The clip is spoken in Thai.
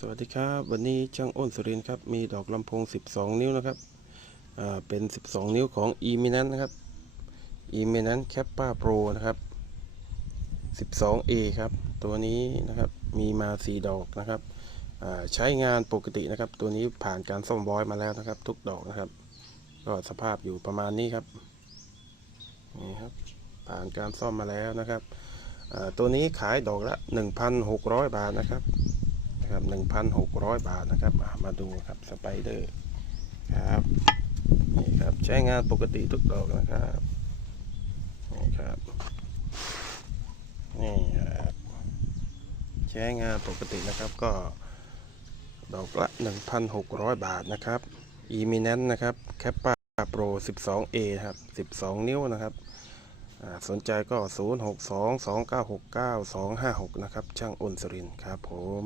สวัสดีครับ วันนี้ช่างอ้นสุรินทร์ครับ มีดอกลำโพง 12 นิ้วนะครับเป็น 12 นิ้วของ e m i n a n t นะครับ e m i n a n t Kappa Pro นะครับ 12A ครับ ตัวนี้นะครับมีมา 4 ดอกนะครับใช้งานปกตินะครับ ตัวนี้ผ่านการซ่อมบอยมาแล้วนะครับ ทุกดอกนะครับ ก็สภาพอยู่ประมาณนี้ครับนี่ครับ ผ่านการซ่อมมาแล้วนะครับตัวนี้ขายดอกละ 1,600 บาทนะครับ นะครับ1,600บาทนะครับมาดูครับสไปเดอร์ครับนี่ครับใช้งานปกติทุกดอกนะครับนี่ครับนี่ครับใช้งานปกตินะครับก็ดอกละ 1,600 บาทนะครับ e m i n a n t นะครับ Kappa Pro 12A ครับ 12 นิ้วนะครับ สนใจก็ 062 2969 256 นะครับ ช่างอ้นสรินครับผม